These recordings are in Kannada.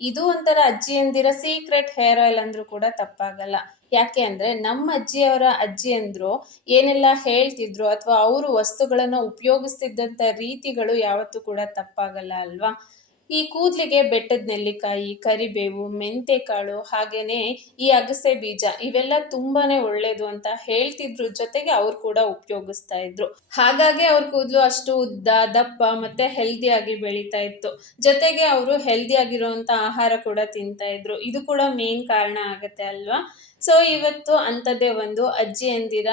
ಇದು ಒಂಥರ ಅಜ್ಜಿಯಂದಿರ ಸೀಕ್ರೆಟ್ ಹೇರ್ ಆಯಿಲ್ ಅಂದ್ರೂ ಕೂಡ ತಪ್ಪಾಗಲ್ಲ. ಯಾಕೆ ಅಂದ್ರೆ ನಮ್ಮ ಅಜ್ಜಿಯವರ ಅಜ್ಜಿಯಂದ್ರು ಏನೆಲ್ಲ ಹೇಳ್ತಿದ್ರು ಅಥವಾ ಅವರು ವಸ್ತುಗಳನ್ನ ಉಪಯೋಗಿಸ್ತಿದ್ದಂತ ರೀತಿಗಳು ಯಾವತ್ತೂ ಕೂಡ ತಪ್ಪಾಗಲ್ಲ ಅಲ್ವಾ? ಈ ಕೂದಲಿಗೆ ಬೆಟ್ಟದ ನೆಲ್ಲಿಕಾಯಿ, ಕರಿಬೇವು, ಮೆಂತೆಕಾಳು ಹಾಗೆಯೇ ಈ ಅಗಸೆ ಬೀಜ ಇವೆಲ್ಲ ತುಂಬಾನೇ ಒಳ್ಳೇದು ಅಂತ ಹೇಳ್ತಿದ್ರು. ಜೊತೆಗೆ ಅವ್ರು ಕೂಡ ಉಪಯೋಗಿಸ್ತಾ ಇದ್ರು. ಹಾಗಾಗಿ ಅವ್ರ ಕೂದಲು ಅಷ್ಟು ಉದ್ದ, ದಪ್ಪ ಮತ್ತೆ ಹೆಲ್ದಿ ಆಗಿ ಬೆಳೀತಾ ಇತ್ತು. ಜೊತೆಗೆ ಅವರು ಹೆಲ್ದಿ ಆಗಿರುವಂತ ಆಹಾರ ಕೂಡ ತಿಂತಾ ಇದ್ರು. ಇದು ಕೂಡ ಮೇನ್ ಕಾರಣ ಆಗತ್ತೆ ಅಲ್ವಾ? ಸೊ ಇವತ್ತು ಅಂಥದ್ದೇ ಒಂದು ಅಜ್ಜಿ ಅಜ್ಜಿಯಂದಿರ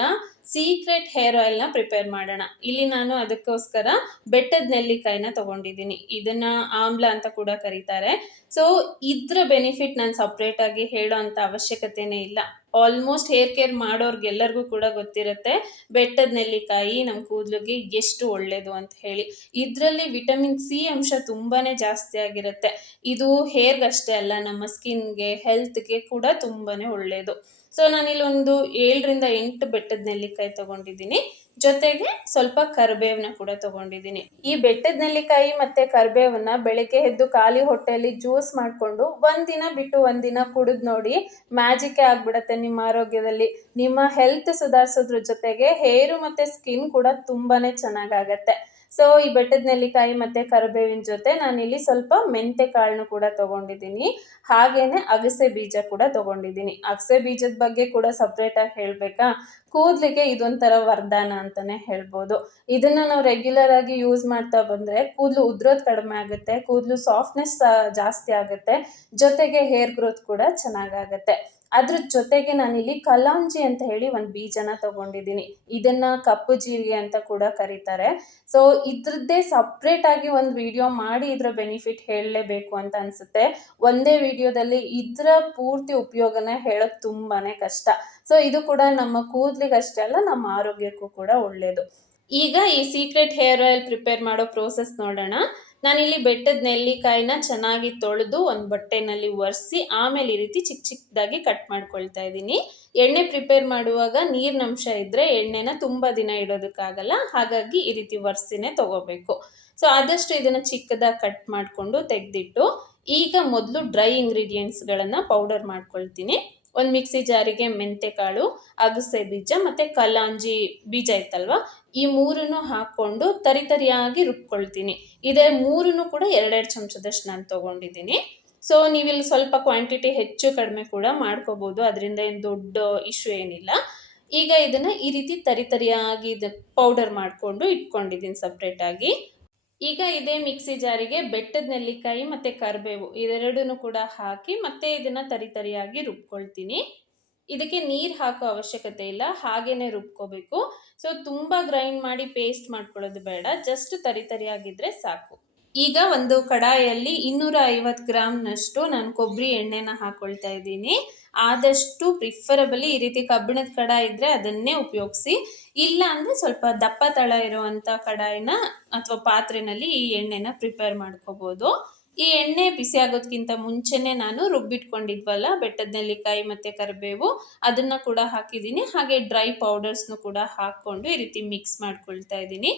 ಸೀಕ್ರೆಟ್ ಹೇರ್ ಆಯಿಲ್ನ ಪ್ರಿಪೇರ್ ಮಾಡೋಣ. ಇಲ್ಲಿ ನಾನು ಅದಕ್ಕೋಸ್ಕರ ಬೆಟ್ಟದ ನೆಲ್ಲಿಕಾಯಿನ ತಗೊಂಡಿದ್ದೀನಿ. ಇದನ್ನ ಆಮ್ಲ ಅಂತ ಕೂಡ ಕರೀತಾರೆ. ಸೊ ಇದ್ರ ಬೆನಿಫಿಟ್ ನಾನು ಸಪ್ರೇಟಾಗಿ ಹೇಳೋ ಅಂಥ ಅವಶ್ಯಕತೆನೇ ಇಲ್ಲ. ಆಲ್ಮೋಸ್ಟ್ ಹೇರ್ ಕೇರ್ ಮಾಡೋರ್ಗೆಲ್ಲರಿಗೂ ಕೂಡ ಗೊತ್ತಿರುತ್ತೆ. ಬೆಟ್ಟದ ನೆಲ್ಲಿಕಾಯಿ ನಮ್ಮ ಕೂದಲಿಗೆ ಎಷ್ಟು ಒಳ್ಳೇದು ಅಂತ ಹೇಳಿ. ಇದರಲ್ಲಿ ವಿಟಮಿನ್ ಸಿ ಅಂಶ ತುಂಬಾ ಜಾಸ್ತಿ ಆಗಿರುತ್ತೆ. ಇದು ಹೇರ್ಗಷ್ಟೇ ಅಲ್ಲ, ನಮ್ಮ ಸ್ಕಿನ್ಗೆ ಹೆಲ್ತ್ಗೆ ಕೂಡ ತುಂಬಾ ಒಳ್ಳೆಯದು ಸೊ ನಾನಿಲ್ಲೊಂದು ಏಳರಿಂದ ಎಂಟು ಬೆಟ್ಟದ ನೆಲ್ಲಿಕಾಯಿ ತಗೊಂಡಿದ್ದೀನಿ. ಜೊತೆಗೆ ಸ್ವಲ್ಪ ಕರಿಬೇವನ್ನ ಕೂಡ ತಗೊಂಡಿದ್ದೀನಿ. ಈ ಬೆಟ್ಟದ ನೆಲ್ಲಿಕಾಯಿ ಮತ್ತೆ ಕರಿಬೇವನ್ನ ಬೆಳಗ್ಗೆ ಎದ್ದು ಖಾಲಿ ಹೊಟ್ಟೆಯಲ್ಲಿ ಜ್ಯೂಸ್ ಮಾಡಿಕೊಂಡು ಒಂದಿನ ಬಿಟ್ಟು ಒಂದಿನ ಕುಡಿದು ನೋಡಿ ಮ್ಯಾಜಿಕ್ ಆಗ್ಬಿಡತ್ತೆ. ನಿಮ್ಮ ಆರೋಗ್ಯದಲ್ಲಿ ನಿಮ್ಮ ಹೆಲ್ತ್ ಸುಧಾರಿಸೋದ್ರ ಜೊತೆಗೆ ಹೇರು ಮತ್ತೆ ಸ್ಕಿನ್ ಕೂಡ ತುಂಬಾನೇ ಚೆನ್ನಾಗಾಗತ್ತೆ. ಸೊ ಈ ಬೆಟ್ಟದ ನೆಲ್ಲಿಕಾಯಿ ಮತ್ತು ಕರಿಬೇವಿನ ಜೊತೆ ನಾನಿಲ್ಲಿ ಸ್ವಲ್ಪ ಮೆಂತೆ ಕಾಳನ್ನು ಕೂಡ ತಗೊಂಡಿದ್ದೀನಿ. ಹಾಗೇನೆ ಅಗಸೆ ಬೀಜ ಕೂಡ ತಗೊಂಡಿದ್ದೀನಿ. ಅಗಸೆ ಬೀಜದ ಬಗ್ಗೆ ಕೂಡ ಸಪ್ರೇಟಾಗಿ ಹೇಳಬೇಕಾ? ಕೂದಲಿಗೆ ಇದೊಂಥರ ವರದಾನ ಅಂತಲೇ ಹೇಳ್ಬೋದು. ಇದನ್ನು ನಾವು ರೆಗ್ಯುಲರ್ ಆಗಿ ಯೂಸ್ ಮಾಡ್ತಾ ಬಂದರೆ ಕೂದಲು ಉದ್ರೋದು ಕಡಿಮೆ ಆಗುತ್ತೆ, ಕೂದಲು ಸಾಫ್ಟ್ನೆಸ್ ಜಾಸ್ತಿ ಆಗುತ್ತೆ, ಜೊತೆಗೆ ಹೇರ್ ಗ್ರೋತ್ ಕೂಡ ಚೆನ್ನಾಗಾಗತ್ತೆ. ಅದ್ರ ಜೊತೆಗೆ ನಾನಿಲ್ಲಿ ಕಲಾಂಜಿ ಅಂತ ಹೇಳಿ ಒಂದು ಬೀಜನ ತಗೊಂಡಿದ್ದೀನಿ. ಇದನ್ನ ಕಪ್ಪು ಜೀರಿಗೆ ಅಂತ ಕೂಡ ಕರೀತಾರೆ. ಸೊ ಇದ್ರದ್ದೇ ಸಪ್ರೇಟ್ ಆಗಿ ಒಂದು ವಿಡಿಯೋ ಮಾಡಿ ಇದರ ಬೆನಿಫಿಟ್ ಹೇಳಲೇಬೇಕು ಅಂತ ಅನ್ಸುತ್ತೆ. ಒಂದೇ ವಿಡಿಯೋದಲ್ಲಿ ಇದರ ಪೂರ್ತಿ ಉಪಯೋಗನ ಹೇಳೋದು ತುಂಬಾನೇ ಕಷ್ಟ. ಸೊ ಇದು ಕೂಡ ನಮ್ಮ ಕೂದಲಿಗಷ್ಟೇ ಅಲ್ಲ, ನಮ್ಮ ಆರೋಗ್ಯಕ್ಕೂ ಕೂಡ ಒಳ್ಳೆಯದು ಈಗ ಈ ಸೀಕ್ರೆಟ್ ಹೇರ್ ಆಯಿಲ್ ಪ್ರಿಪೇರ್ ಮಾಡೋ ಪ್ರೋಸೆಸ್ ನೋಡೋಣ. ನಾನಿಲ್ಲಿ ಬೆಟ್ಟದ ನೆಲ್ಲಿಕಾಯಿನ ಚೆನ್ನಾಗಿ ತೊಳೆದು ಒಂದು ಬಟ್ಟೆನಲ್ಲಿ ಒರೆಸಿ, ಆಮೇಲೆ ಈ ರೀತಿ ಚಿಕ್ಕ ಚಿಕ್ಕದಾಗಿ ಕಟ್ ಮಾಡ್ಕೊಳ್ತಾ ಇದ್ದೀನಿ. ಎಣ್ಣೆ ಪ್ರಿಪೇರ್ ಮಾಡುವಾಗ ನೀರಿನಂಶ ಇದ್ದರೆ ಎಣ್ಣೆನ ತುಂಬ ದಿನ ಇಡೋದಕ್ಕಾಗಲ್ಲ, ಹಾಗಾಗಿ ಈ ರೀತಿ ಒರೆಸಿನೇ ತೊಗೋಬೇಕು. ಸೊ ಆದಷ್ಟು ಇದನ್ನು ಚಿಕ್ಕದಾಗಿ ಕಟ್ ಮಾಡಿಕೊಂಡು ತೆಗೆದಿಟ್ಟು, ಈಗ ಮೊದಲು ಡ್ರೈ ಇಂಗ್ರೀಡಿಯೆಂಟ್ಸ್ಗಳನ್ನು ಪೌಡರ್ ಮಾಡ್ಕೊಳ್ತೀನಿ. ಒಂದು ಮಿಕ್ಸಿ ಜಾರಿಗೆ ಮೆಂತೆಕಾಳು, ಅಗಸೆ ಬೀಜ ಮತ್ತು ಕಲಾಂಜಿ ಬೀಜ ಇತ್ತಲ್ವ? ಈ ಮೂರನ್ನು ಹಾಕ್ಕೊಂಡು ತರಿ ತರಿಯಾಗಿ ರುಬ್ಕೊಳ್ತೀನಿ. ಇದೇ ಮೂರನ್ನು ಕೂಡ ಎರಡೆರಡು ಚಮಚದಷ್ಟು ನಾನು ತೊಗೊಂಡಿದ್ದೀನಿ. ಸೊ ನೀವಿಲ್ಲಿ ಸ್ವಲ್ಪ ಕ್ವಾಂಟಿಟಿ ಹೆಚ್ಚು ಕಡಿಮೆ ಕೂಡ ಮಾಡ್ಕೋಬೋದು. ಅದರಿಂದ ಏನು ದೊಡ್ಡ ಇಶ್ಯೂ ಏನಿಲ್ಲ. ಈಗ ಇದನ್ನು ಈ ರೀತಿ ತರಿ ತರಿಯಾಗಿ ಇದು ಪೌಡರ್ ಮಾಡಿಕೊಂಡು ಇಟ್ಕೊಂಡಿದ್ದೀನಿ ಸಪ್ರೇಟಾಗಿ ಈಗ ಇದೇ ಮಿಕ್ಸಿ ಜಾರಿಗೆ ಬೆಟ್ಟದ ನೆಲ್ಲಿಕಾಯಿ ಮತ್ತು ಕರಿಬೇವು ಇದೆರಡೂ ಕೂಡ ಹಾಕಿ ಮತ್ತೆ ಇದನ್ನು ತರಿ ತರಿಯಾಗಿ ರುಬ್ಕೊಳ್ತೀನಿ. ಇದಕ್ಕೆ ನೀರು ಹಾಕೋ ಅವಶ್ಯಕತೆ ಇಲ್ಲ, ಹಾಗೇನೆ ರುಬ್ಕೋಬೇಕು. ಸೊ ತುಂಬ ಗ್ರೈಂಡ್ ಮಾಡಿ ಪೇಸ್ಟ್ ಮಾಡ್ಕೊಳ್ಳೋದು ಬೇಡ ಜಸ್ಟ್ ತರಿ ತರಿಯಾಗಿದ್ದರೆ ಸಾಕು. ಈಗ ಒಂದು ಕಡಾಯಲ್ಲಿ ಇನ್ನೂರ ಐವತ್ತು ಗ್ರಾಮ್ನಷ್ಟು ನಾನು ಕೊಬ್ಬರಿ ಎಣ್ಣೆನ ಹಾಕ್ಕೊಳ್ತಾ ಇದ್ದೀನಿ. ಆದಷ್ಟು ಪ್ರಿಫರಬಲಿ ಈ ರೀತಿ ಕಬ್ಬಿಣದ ಕಡಾಯಿ ಇದ್ದರೆ ಅದನ್ನೇ ಉಪಯೋಗಿಸಿ. ಇಲ್ಲ ಅಂದರೆ ಸ್ವಲ್ಪ ದಪ್ಪ ತಳ ಇರುವಂಥ ಕಡಾಯಿನ ಅಥವಾ ಪಾತ್ರೆನಲ್ಲಿ ಈ ಎಣ್ಣೆನ ಪ್ರಿಪೇರ್ ಮಾಡ್ಕೋಬೋದು. ಈ ಎಣ್ಣೆ ಬಿಸಿ ಆಗೋದ್ಕಿಂತ ಮುಂಚೆನೇ ನಾನು ರುಬ್ಬಿಟ್ಕೊಂಡಿದ್ವಲ್ಲ, ಬೆಟ್ಟದ ನೆಲ್ಲಿಕಾಯಿ ಮತ್ತು ಕರಿಬೇವು, ಅದನ್ನು ಕೂಡ ಹಾಕಿದ್ದೀನಿ. ಹಾಗೆ ಡ್ರೈ ಪೌಡರ್ಸ್ನು ಕೂಡ ಹಾಕ್ಕೊಂಡು ಈ ರೀತಿ ಮಿಕ್ಸ್ ಮಾಡ್ಕೊಳ್ತಾ ಇದ್ದೀನಿ.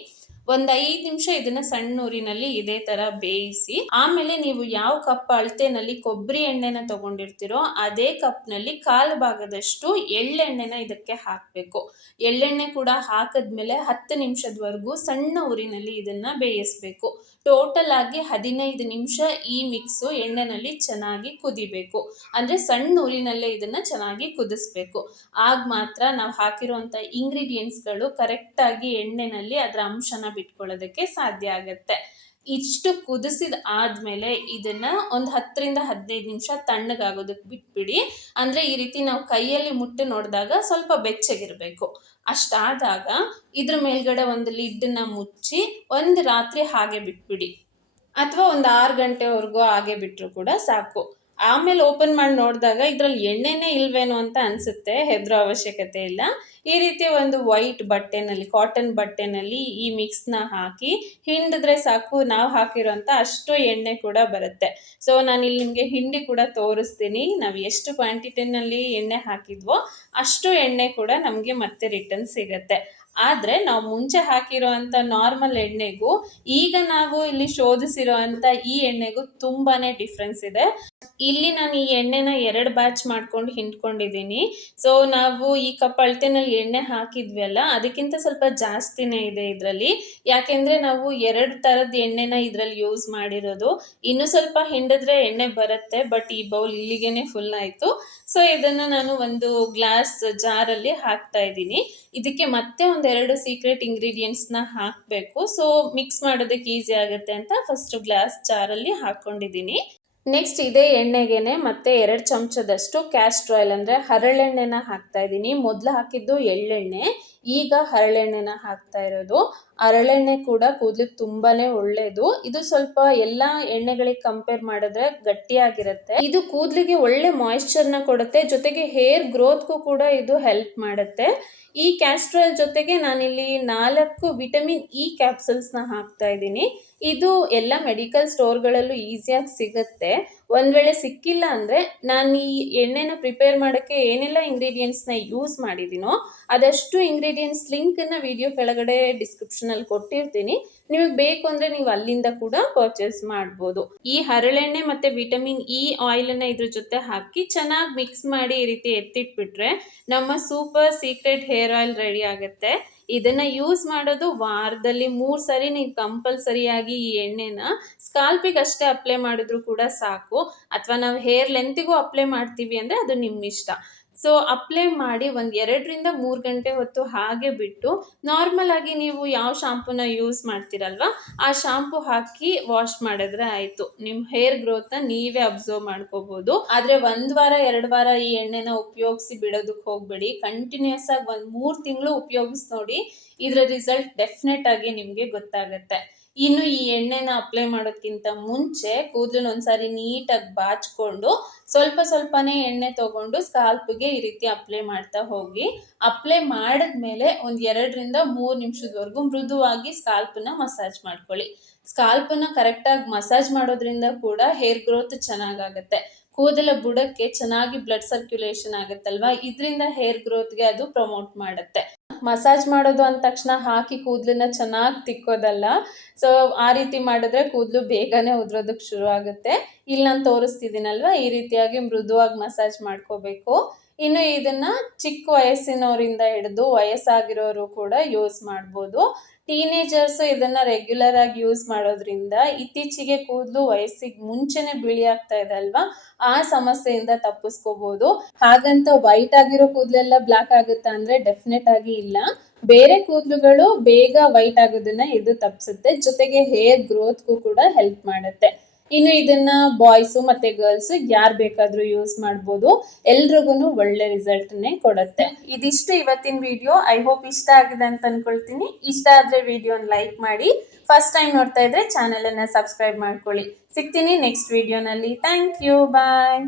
ಒಂದು ಐದು ನಿಮಿಷ ಇದನ್ನ ಸಣ್ಣ ಊರಿನಲ್ಲಿ ಇದೇ ತರ ಬೇಯಿಸಿ, ಆಮೇಲೆ ನೀವು ಯಾವ ಕಪ್ ಅಳತೆನಲ್ಲಿ ಕೊಬ್ಬರಿ ಎಣ್ಣೆನ ತಗೊಂಡಿರ್ತೀರೋ ಅದೇ ಕಪ್ನಲ್ಲಿ ಕಾಲು ಭಾಗದಷ್ಟು ಎಳ್ಳೆಣ್ಣೆನ ಇದಕ್ಕೆ ಹಾಕಬೇಕು. ಎಳ್ಳೆಣ್ಣೆ ಕೂಡ ಹಾಕಿದ್ಮೇಲೆ ಹತ್ತು ನಿಮಿಷದವರೆಗೂ ಸಣ್ಣ ಊರಿನಲ್ಲಿ ಇದನ್ನ ಬೇಯಿಸ್ಬೇಕು. ಟೋಟಲ್ ಆಗಿ ಹದಿನೈದು ನಿಮಿಷ ಈ ಮಿಕ್ಸು ಎಣ್ಣೆನಲ್ಲಿ ಚೆನ್ನಾಗಿ ಕುದಿಬೇಕು. ಅಂದರೆ ಸಣ್ಣ ಊರಿನಲ್ಲೇ ಇದನ್ನು ಚೆನ್ನಾಗಿ ಕುದಿಸ್ಬೇಕು. ಆಗ ಮಾತ್ರ ನಾವು ಹಾಕಿರುವಂಥ ಇಂಗ್ರೀಡಿಯೆಂಟ್ಸ್ಗಳು ಕರೆಕ್ಟಾಗಿ ಎಣ್ಣೆನಲ್ಲಿ ಅದರ ಅಂಶನ ಬಿಟ್ಕೊಳ್ಳೋದಕ್ಕೆ ಸಾಧ್ಯ ಆಗುತ್ತೆ. ಇಷ್ಟು ಕುದಿಸಿದ ಆದಮೇಲೆ ಇದನ್ನು ಒಂದು ಹತ್ತರಿಂದ ಹದಿನೈದು ನಿಮಿಷ ತಣ್ಣಗಾಗೋದಕ್ಕೆ ಬಿಟ್ಬಿಡಿ. ಅಂದರೆ ಈ ರೀತಿ ನಾವು ಕೈಯಲ್ಲಿ ಮುಟ್ಟು ನೋಡಿದಾಗ ಸ್ವಲ್ಪ ಬೆಚ್ಚಗಿರಬೇಕು. ಅಷ್ಟಾದಾಗ ಇದ್ರ ಮೇಲ್ಗಡೆ ಒಂದು ಲಿಡ್ಡನ್ನ ಮುಚ್ಚಿ ಒಂದು ರಾತ್ರಿ ಹಾಗೆ ಬಿಟ್ಬಿಡಿ. ಅಥವಾ ಒಂದು ಆರು ಗಂಟೆವರೆಗೂ ಹಾಗೆ ಬಿಟ್ಟರು ಕೂಡ ಸಾಕು. ಆಮೇಲೆ ಓಪನ್ ಮಾಡಿ ನೋಡಿದಾಗ ಇದರಲ್ಲಿ ಎಣ್ಣೆನೇ ಇಲ್ವೇನೋ ಅಂತ ಅನಿಸುತ್ತೆ, ಹೆದರೋ ಅವಶ್ಯಕತೆ ಇಲ್ಲ. ಈ ರೀತಿ ಒಂದು ವೈಟ್ ಬಟ್ಟೆನಲ್ಲಿ ಕಾಟನ್ ಬಟ್ಟೆನಲ್ಲಿ ಈ ಮಿಕ್ಸ್ನ ಹಾಕಿ ಹಿಂಡಿದ್ರೆ ಸಾಕು, ನಾವು ಹಾಕಿರೋಂಥ ಅಷ್ಟು ಎಣ್ಣೆ ಕೂಡ ಬರುತ್ತೆ. ಸೊ ಇಲ್ಲಿ ನಿಮಗೆ ಹಿಂಡಿ ಕೂಡ ತೋರಿಸ್ತೀನಿ. ನಾವು ಎಷ್ಟು ಕ್ವಾಂಟಿಟಿನಲ್ಲಿ ಎಣ್ಣೆ ಹಾಕಿದ್ವೋ ಅಷ್ಟು ಎಣ್ಣೆ ಕೂಡ ನಮಗೆ ಮತ್ತೆ ರಿಟರ್ನ್ ಸಿಗುತ್ತೆ. ಆದರೆ ನಾವು ಮುಂಚೆ ಹಾಕಿರೋ ಅಂಥ ನಾರ್ಮಲ್ ಎಣ್ಣೆಗೂ ಈಗ ನಾವು ಇಲ್ಲಿ ಶೋಧಿಸಿರೋ ಅಂಥ ಈ ಎಣ್ಣೆಗೂ ತುಂಬಾ ಡಿಫ್ರೆನ್ಸ್ ಇದೆ. ಇಲ್ಲಿ ನಾನು ಈ ಎಣ್ಣೆನ ಎರಡು ಬ್ಯಾಚ್ ಮಾಡ್ಕೊಂಡು ಹಿಂಡ್ಕೊಂಡಿದ್ದೀನಿ. ಸೊ ನಾವು ಈ ಕಪ್ ಅಳತೆನಲ್ಲಿ ಎಣ್ಣೆ ಹಾಕಿದ್ವಿ ಅಲ್ಲ ಅದಕ್ಕಿಂತ ಸ್ವಲ್ಪ ಜಾಸ್ತಿನೇ ಇದೆ ಇದರಲ್ಲಿ. ಯಾಕೆಂದರೆ ನಾವು ಎರಡು ಥರದ ಎಣ್ಣೆನ ಇದರಲ್ಲಿ ಯೂಸ್ ಮಾಡಿರೋದು. ಇನ್ನೂ ಸ್ವಲ್ಪ ಹಿಂಡಿದ್ರೆ ಎಣ್ಣೆ ಬರುತ್ತೆ ಬಟ್ ಈ ಬೌಲ್ ಇಲ್ಲಿಗೇನೆ ಫುಲ್ ಆಯಿತು. ಸೊ ಇದನ್ನು ನಾನು ಒಂದು ಗ್ಲಾಸ್ ಜಾರಲ್ಲಿ ಹಾಕ್ತಾ ಇದ್ದೀನಿ. ಇದಕ್ಕೆ ಮತ್ತೆ ಒಂದೆರಡು ಸೀಕ್ರೆಟ್ ಇಂಗ್ರೀಡಿಯೆಂಟ್ಸ್ನ ಹಾಕಬೇಕು. ಸೊ ಮಿಕ್ಸ್ ಮಾಡೋದಕ್ಕೆ ಈಸಿ ಆಗುತ್ತೆ ಅಂತ ಫಸ್ಟ್ ಗ್ಲಾಸ್ ಜಾರಲ್ಲಿ ಹಾಕ್ಕೊಂಡಿದ್ದೀನಿ ನೆಕ್ಸ್ಟ್ ಇದೇ ಎಣ್ಣೆಗೆನೆ ಮತ್ತೆ ಎರಡು ಚಮಚದಷ್ಟು ಕ್ಯಾಸ್ಟ್ರ್ ಆಯಿಲ್ ಅಂದರೆ ಹರಳೆಣ್ಣೆನ ಹಾಕ್ತಾ ಇದ್ದೀನಿ. ಮೊದಲು ಹಾಕಿದ್ದು ಎಳ್ಳೆಣ್ಣೆ. ಈಗ ಹರಳೆಣ್ಣೆನ ಹಾಕ್ತಾ ಇರೋದು. ಹರಳೆಣ್ಣೆ ಕೂಡ ಕೂದಲಿಗೆ ತುಂಬಾನೇ ಒಳ್ಳೇದು. ಇದು ಸ್ವಲ್ಪ ಎಲ್ಲ ಎಣ್ಣೆಗಳಿಗೆ ಕಂಪೇರ್ ಮಾಡಿದ್ರೆ ಗಟ್ಟಿಯಾಗಿರುತ್ತೆ. ಇದು ಕೂದಲಿಗೆ ಒಳ್ಳೆ ಮಾಯಿಶ್ಚರ್ನ ಕೊಡುತ್ತೆ. ಜೊತೆಗೆ ಹೇರ್ ಗ್ರೋತ್ಗೂ ಕೂಡ ಇದು ಹೆಲ್ಪ್ ಮಾಡುತ್ತೆ. ಈ ಕ್ಯಾಸ್ಟ್ರಾಲ್ ಜೊತೆಗೆ ನಾನಿಲ್ಲಿ ನಾಲ್ಕು ವಿಟಮಿನ್ ಇ ಕ್ಯಾಪ್ಸಲ್ಸ್ನ ಹಾಕ್ತಾ ಇದ್ದೀನಿ. ಇದು ಎಲ್ಲ ಮೆಡಿಕಲ್ ಸ್ಟೋರ್ಗಳಲ್ಲೂ ಈಸಿಯಾಗಿ ಸಿಗುತ್ತೆ. ಒಂದು ವೇಳೆ ಸಿಕ್ಕಿಲ್ಲ ಅಂದರೆ ನಾನು ಈ ಎಣ್ಣೆನ ಪ್ರಿಪೇರ್ ಮಾಡೋಕ್ಕೆ ಏನೆಲ್ಲ ಇಂಗ್ರೀಡಿಯೆಂಟ್ಸ್ನ ಯೂಸ್ ಮಾಡಿದ್ದೀನೋ ಅದಷ್ಟು ಇಂಗ್ರೀಡಿಯೆಂಟ್ಸ್ ಲಿಂಕನ್ನು ವಿಡಿಯೋ ಕೆಳಗಡೆ ಡಿಸ್ಕ್ರಿಪ್ಷನಲ್ಲಿ ಕೊಟ್ಟಿರ್ತೀನಿ. ನಿಮಗೆ ಬೇಕು ಅಂದರೆ ನೀವು ಅಲ್ಲಿಂದ ಕೂಡ ಪರ್ಚೇಸ್ ಮಾಡ್ಬೋದು. ಈ ಹರಳೆಣ್ಣೆ ಮತ್ತು ವಿಟಮಿನ್ ಇ ಆಯಿಲನ್ನು ಇದ್ರ ಜೊತೆ ಹಾಕಿ ಚೆನ್ನಾಗಿ ಮಿಕ್ಸ್ ಮಾಡಿ ಈ ರೀತಿ ಎತ್ತಿಟ್ಬಿಟ್ರೆ ನಮ್ಮ super secret hair oil ready ಆಗುತ್ತೆ. ಇದನ್ನು ಯೂಸ್ ಮಾಡೋದು ವಾರದಲ್ಲಿ ಮೂರು ಸರಿ, ನೀವು ಕಂಪಲ್ಸರಿಯಾಗಿ ಈ ಎಣ್ಣೆನ ಸ್ಕಾಲ್ಪಿಗೆ ಅಷ್ಟೇ ಅಪ್ಲೈ ಮಾಡಿದ್ರು ಕೂಡ ಸಾಕು. ಅಥವಾ ನಾವು ಹೇರ್ ಲೆಂತಿಗೂ ಅಪ್ಲೈ ಮಾಡ್ತೀವಿ ಅಂದರೆ ಅದು ನಿಮ್ಮ ಇಷ್ಟ ಸೊ ಅಪ್ಲೈ ಮಾಡಿ ಒಂದು ಎರಡರಿಂದ ಮೂರು ಗಂಟೆ ಹೊತ್ತು ಹಾಗೆ ಬಿಟ್ಟು ನಾರ್ಮಲ್ ಆಗಿ ನೀವು ಯಾವ ಶಾಂಪೂನ ಯೂಸ್ ಮಾಡ್ತೀರಲ್ವ, ಆ ಶಾಂಪು ಹಾಕಿ ವಾಶ್ ಮಾಡಿದ್ರೆ ಆಯಿತು. ನಿಮ್ಮ ಹೇರ್ ಗ್ರೋತ್ನ ನೀವೇ ಅಬ್ಸರ್ವ್ ಮಾಡ್ಕೋಬಹುದು ಆದರೆ ಒಂದು ವಾರ, ಎರಡು ವಾರ ಈ ಎಣ್ಣೆನ ಉಪಯೋಗಿಸಿ ಬಿಡೋದಕ್ಕೆ ಹೋಗಬೇಡಿ. ಕಂಟಿನ್ಯೂಸ್ ಆಗಿ ಒಂದು ಮೂರು ತಿಂಗಳು ಉಪಯೋಗಿಸಿ ನೋಡಿ ಇದರ ರಿಸಲ್ಟ್ ಡೆಫಿನೆಟ್ ಆಗಿ ನಿಮಗೆ ಗೊತ್ತಾಗುತ್ತೆ. ಇನ್ನು ಈ ಎಣ್ಣೆನ ಅಪ್ಲೈ ಮಾಡೋದಕ್ಕಿಂತ ಮುಂಚೆ ಕೂದಲು ಒಂದ್ಸಾರಿ ನೀಟಾಗಿ ಬಾಚ್ಕೊಂಡು ಸ್ವಲ್ಪ ಸ್ವಲ್ಪನೇ ಎಣ್ಣೆ ತಗೊಂಡು ಸ್ಕಾಲ್ಪ್ಗೆ ಈ ರೀತಿ ಅಪ್ಲೈ ಮಾಡ್ತಾ ಹೋಗಿ. ಅಪ್ಲೈ ಮಾಡಿದ್ಮೇಲೆ ಒಂದು ಎರಡರಿಂದ ಮೂರು ನಿಮಿಷದವರೆಗೂ ಮೃದುವಾಗಿ ಸ್ಕಾಲ್ಪನ್ನ ಮಸಾಜ್ ಮಾಡ್ಕೊಳ್ಳಿ. ಸ್ಕಾಲ್ಪನ್ನ ಕರೆಕ್ಟಾಗಿ ಮಸಾಜ್ ಮಾಡೋದ್ರಿಂದ ಕೂಡ ಹೇರ್ ಗ್ರೋತ್ ಚೆನ್ನಾಗಾಗತ್ತೆ. ಕೂದಲ ಬುಡಕ್ಕೆ ಚೆನ್ನಾಗಿ ಬ್ಲಡ್ ಸರ್ಕ್ಯುಲೇಷನ್ ಆಗುತ್ತಲ್ವಾ? ಇದರಿಂದ ಹೇರ್ ಗ್ರೋತ್ಗೆ ಅದು ಪ್ರಮೋಟ್ ಮಾಡುತ್ತೆ. ಮಸಾಜ್ ಮಾಡೋದು ಅಂದ ತಕ್ಷಣ ಹಾಕಿ ಕೂದಲನ್ನ ಚೆನ್ನಾಗಿ ತಿಕ್ಕೋದಲ್ಲ. ಸೊ ಆ ರೀತಿ ಮಾಡಿದ್ರೆ ಕೂದಲು ಬೇಗನೆ ಉದುರೋದಕ್ಕೆ ಶುರು ಆಗುತ್ತೆ ಇಲ್ಲಿ ನಾನು ತೋರಿಸ್ತಿದ್ದೀನಲ್ವ? ಈ ರೀತಿಯಾಗಿ ಮೃದುವಾಗಿ ಮಸಾಜ್ ಮಾಡ್ಕೋಬೇಕು. ಇನ್ನು ಇದನ್ನ ಚಿಕ್ಕ ವಯಸ್ಸಿನವರಿಂದ ಹಿಡಿದು ವಯಸ್ಸಾಗಿರೋರು ಕೂಡ ಯೂಸ್ ಮಾಡ್ಬೋದು. ಟೀನೇಜರ್ಸ್ ಇದನ್ನ ರೆಗ್ಯುಲರ್ ಆಗಿ ಯೂಸ್ ಮಾಡೋದ್ರಿಂದ ಇತ್ತೀಚೆಗೆ ಕೂದಲು ವಯಸ್ಸಿಗೆ ಮುಂಚೆನೆ ಬಿಳಿ ಆಗ್ತಾ ಇದೆ ಅಲ್ವಾ? ಆ ಸಮಸ್ಯೆಯಿಂದ ತಪ್ಪಿಸ್ಕೋಬಹುದು ಹಾಗಂತ ವೈಟ್ ಆಗಿರೋ ಕೂದಲೆಲ್ಲ ಬ್ಲಾಕ್ ಆಗುತ್ತಾ ಅಂದ್ರೆ ಡೆಫಿನೆಟ್ ಆಗಿ ಇಲ್ಲ. ಬೇರೆ ಕೂದಲುಗಳು ಬೇಗ ವೈಟ್ ಆಗೋದನ್ನ ಇದು ತಪ್ಪಿಸುತ್ತೆ. ಜೊತೆಗೆ ಹೇರ್ ಗ್ರೋತ್ಗೂ ಕೂಡ ಹೆಲ್ಪ್ ಮಾಡುತ್ತೆ. ಇನ್ನು ಇದನ್ನ ಬಾಯ್ಸು ಮತ್ತೆ ಗರ್ಲ್ಸ್ ಯಾರು ಬೇಕಾದ್ರೂ ಯೂಸ್ ಮಾಡ್ಬೋದು. ಎಲ್ರಿಗೂ ಒಳ್ಳೆ ರಿಸಲ್ಟ್ನೇ ಕೊಡುತ್ತೆ. ಇದಿಷ್ಟು ಇವತ್ತಿನ ವಿಡಿಯೋ ಐ ಹೋಪ್ ಇಷ್ಟ ಆಗಿದೆ ಅಂತ ಅನ್ಕೊಳ್ತೀನಿ. ಇಷ್ಟ ಆದ್ರೆ ವಿಡಿಯೋನ ಲೈಕ್ ಮಾಡಿ. ಫಸ್ಟ್ ಟೈಮ್ ನೋಡ್ತಾ ಇದ್ರೆ ಚಾನೆಲ್ ಅನ್ನ ಸಬ್ಸ್ಕ್ರೈಬ್ ಮಾಡ್ಕೊಳ್ಳಿ. ಸಿಗ್ತೀನಿ ನೆಕ್ಸ್ಟ್ ವಿಡಿಯೋನಲ್ಲಿ ಥ್ಯಾಂಕ್ ಯು ಬಾಯ್